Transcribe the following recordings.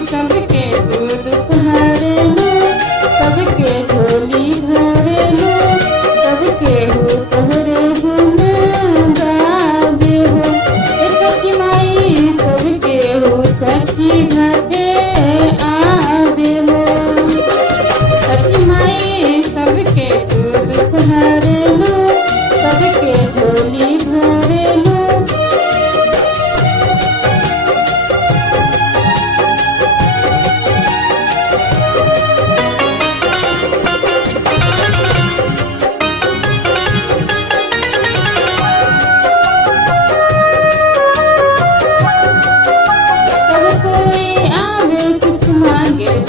सबके दूध भरेलू, सबके झोली भरेलू, सबके हो तोहरे गुण गावे हो। छठी माई सबके हो छठी घाटे आवे हो। छठी माई सबके दूध भरेलू, सबके झोली भरेलू।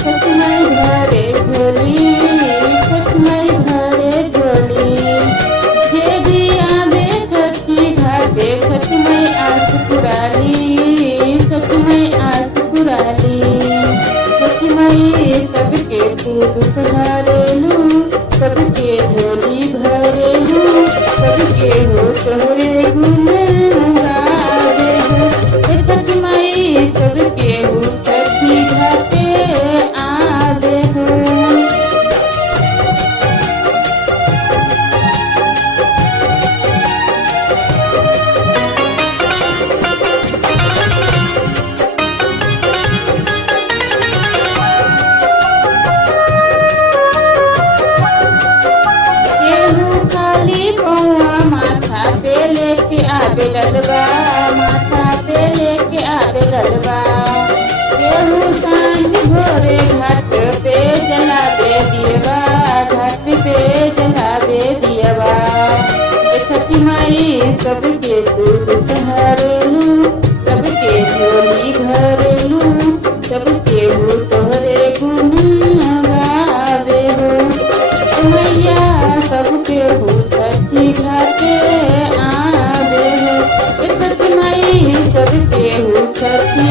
छठ माई भरे झोली, छठ माई भरे झोली। जे भी आवे छठी घाटे, छठ माई आस पुराली, छठ माई आस पुराली। छठ माई सबके दूध भरेलू, सबके झोली भरेलू, सबके हो तोहरे गुण गावे हो। छठ माई सबके हो छठी घाटे आवे हो। केहू खाली पौआ माथा पे लेके आवे ललवा, माथा पे लेके आवे ललवा। केहू सांझ भोरे घाट पे जलावे दियवा, घाट पे जलावे दियवा। छठी माई सबके दूध भरेलू, सबके झोली भरेलू, सबके हो तोहरे गुण गावे हो। मैया सबके हो छठी घाटे आवे हो। छठी माई सबके हो छठी